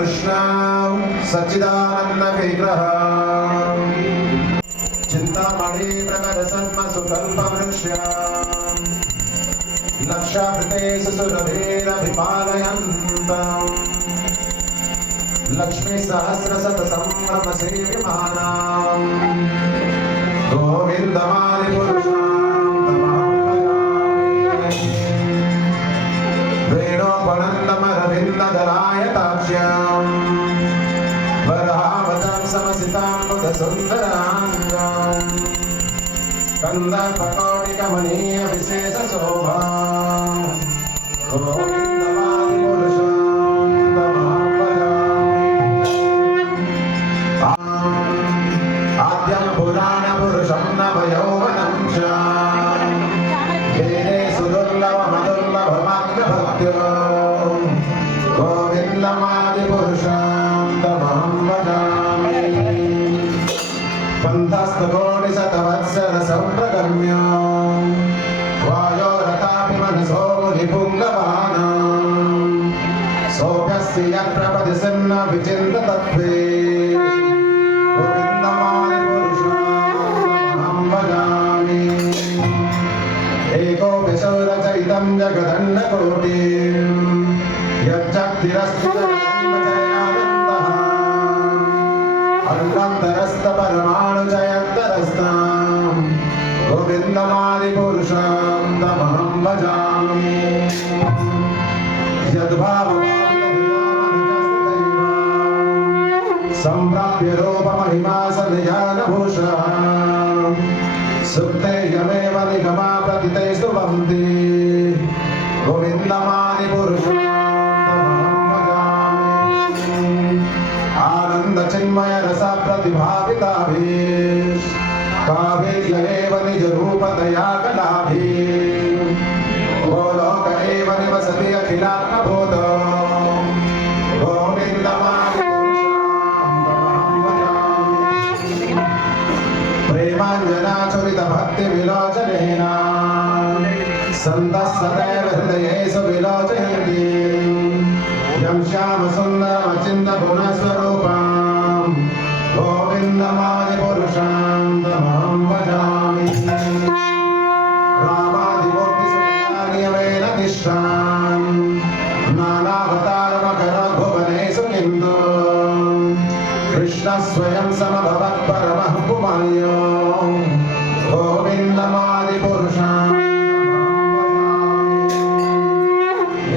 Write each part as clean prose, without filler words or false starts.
कृष्ण सच्चिदानंद विग्रह चिंतामणि प्रकट सन्म सुकल्प वृक्ष लक्षावृते सुरभिरभिपालयन्तम् लक्ष्मी सहस्र शत संभ्रम सेव्यमानाम् गोविन्दमादि पुरुषां वेणोपनन्दमरविन्ददलायताक्ष्यम् वरावतं समसितां बुधसुन्दराङ्गम् कन्दर्पकोटिकमनीय विशेष शोभाम् गोविन्दमादि पुरुषां आद्यं पुराण पुरुषं नवयौवनं च वेदे सुदुर्लभमदुर्लभमात्मभक्त्यो गोविन्दमादि पुरुषं तमहं भजामि पन्थस्थकोटिशतवत्सर सम्प्रगम्य वायोरथापि मनसो मुनिपुङ्गवानां सोऽभ्यस्ति यत्प्रपदि सन्न विचिन्ततत्त्वे रचयितं जगदण्डकोटि यज्जक्तिरस्तुतजन्मजयानन्दः अन्नन्तरस्त परमाणुजयन्तरस्तां गोविन्दमादिपुरुषं तमहं भजामि सम्प्राप्य रूपमहिमा सनिजानभूषः सुप्ते यमेव निगमा प्रतिते स्तुवन्ति गोविन्दमादि पुरुषं तमहं भजामि आनन्द चिन्मय रस प्रतिभाविताभिः काव्य एव निज रूपतया कलाभिः गोलोक एव निवसति अखिलात्मभूत गोविन्दमादि प्रेमाञ्जनाचुरित भक्ति विलोचनेन सन्तः सदैव हृदयेषु विलोचयन्ति यं श्याम सुन्दरमचिन्त गुणस्वरूपं गोविन्दमादिपुरुषं तमहं भजामि रामादिमूर्तिसुन्दरनियमेन तिष्ठान् नानावतारमकरभुवनेषु किन्तु कृष्णः स्वयं समभवत् परमः पुमान्यो गोविन्दमादिपुरुषं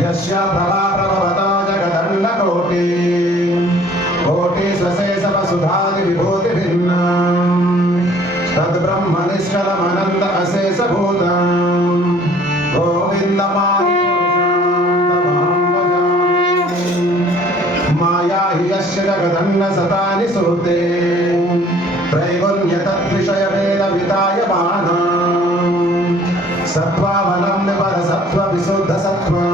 यस्य प्रभाप्रभवतो जगदण्डकोटि कोटिस्वशेषवसुधादिविभूतिभिन्नं तद्ब्रह्मनिष्कलमनन्त अशेषभूतं गोविन्दमादिपुरुषं माया हि यस्य जगदन्न सतानि सूते त्रैगुण्य तद्विषयवेदवितायमाना सत्त्वावलम्ब्य परसत्त्व विशुद्ध सत्त्वं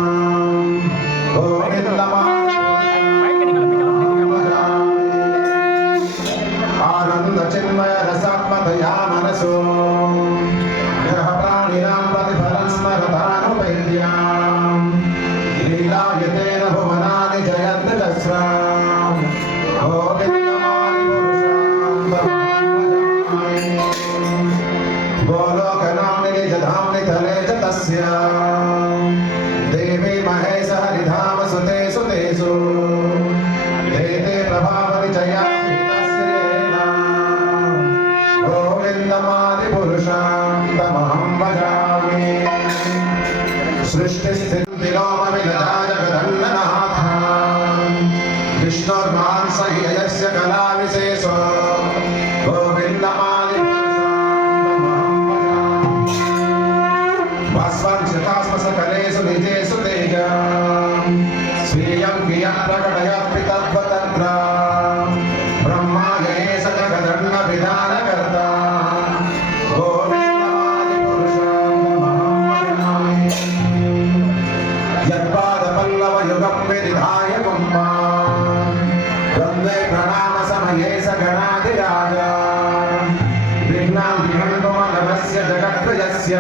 आनन्द चिन्मय रसात्मतया मनसो ग्रहप्राणिनां प्रतिफलं स्मरतानुपैद्यां लीलायतेन भुवनानि जयन्ति दस्रां गोलोकनाम्नि निजधाम्नि तले च तस्य देवी महेश हरिधाम सुतेषु तेषु एते प्रभावरिचया गोविन्दमादिपुरुषं तमहं भजामि सृष्टिस्थितिलोमविलता जगदण्डनाथ विष्णुर्मान् स हि यस्य कलाविशेषो सकलेषु निजेषु तेजं स्वीयं क्रियं प्रकटयति तद्वतत्र ब्रह्मायेष जगदण्डविधानकर्ता गोविन्दमादिपुरुषं तमहं भजामि यत्पादपल्लवयुगं विनिधाय कुम्भां द्वन्द्वे प्रणामसमये स गणाधिराज विघ्नां विहन्तुमनवस्य जगत्त्रयस्य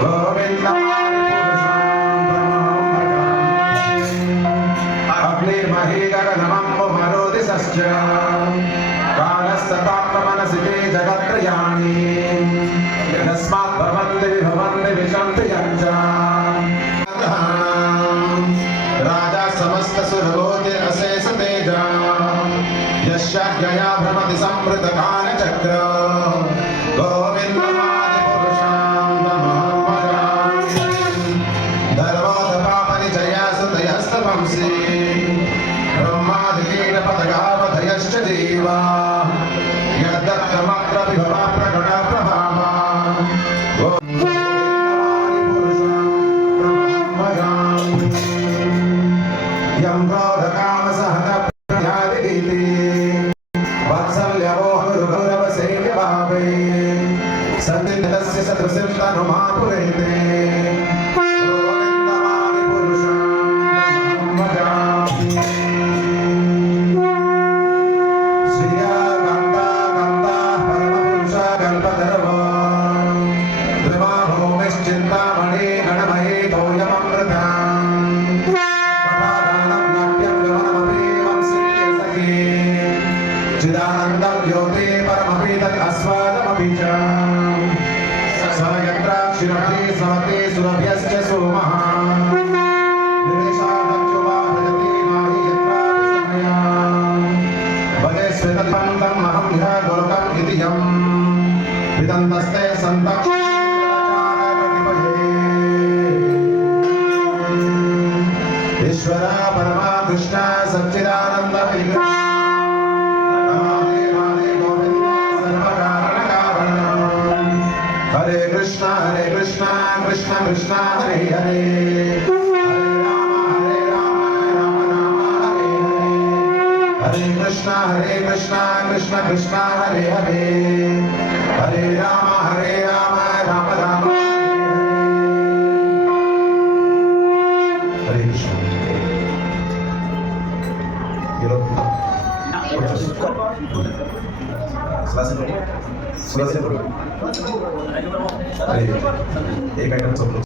गोविन्दमादिपुरुषं तमहं भजामि बहिर्महि गगनमम्बु मरोदिशश्च कालस्तथात्मनसि ते जगत्त्रयाणि यस्मात् भवन्ति विभवन्ति विशन्ति च राजा समस्त सुरगोतिर अशेष तेजा यस्य गया भ्रमति संवृतकालचक्र गोविन्दमादि पुरुषां नमः भजामि धर्मोधपापनिचया सुतयस्तवंसि ब्रह्मादिकीटपदगावधयश्च जीवा यद्दत्तमत्र विभवा प्रकटा प्रभावा गोविन्दमादि पुरुषां नमः भजामि यं क्रोधकामसहनप्रज्ञादिगीति वात्सल्यमोहगुरुगौरवसेव्यभावे सन्निधस्य सदृशं तनुमापुरेते गोविन्दमादि पुरुषं नमः भजामि श्रिया कान्ता कान्ता परमपुरुषा कल्पतरवो द्रवा भूमिश्चिन्तामणि गणमये तोयममृताम् चिदानन्दं योते परमपि तत् आस्वादमपि च स यत्राक्षिरमति स्वमते सुरभ्यश्च सोमः निमेषादक्षुवा भजते नाहि यत्रापि समया भजे श्वेतपन्तं महं ह्य गोलोकम् इति यं विदन्तस्ते सन्तः ईश्वर परमा कृष्ण सच्चिदानन्द विग्रह हरे कृष्णा कृष्ण कृष्ण हरे हरे हरे राम राम राम हरे हरे हरे कृष्ण कृष्ण कृष्ण हरे हरे हरे राम राम राम हरे कृष्ण एक आइटम सब लोग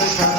Krishna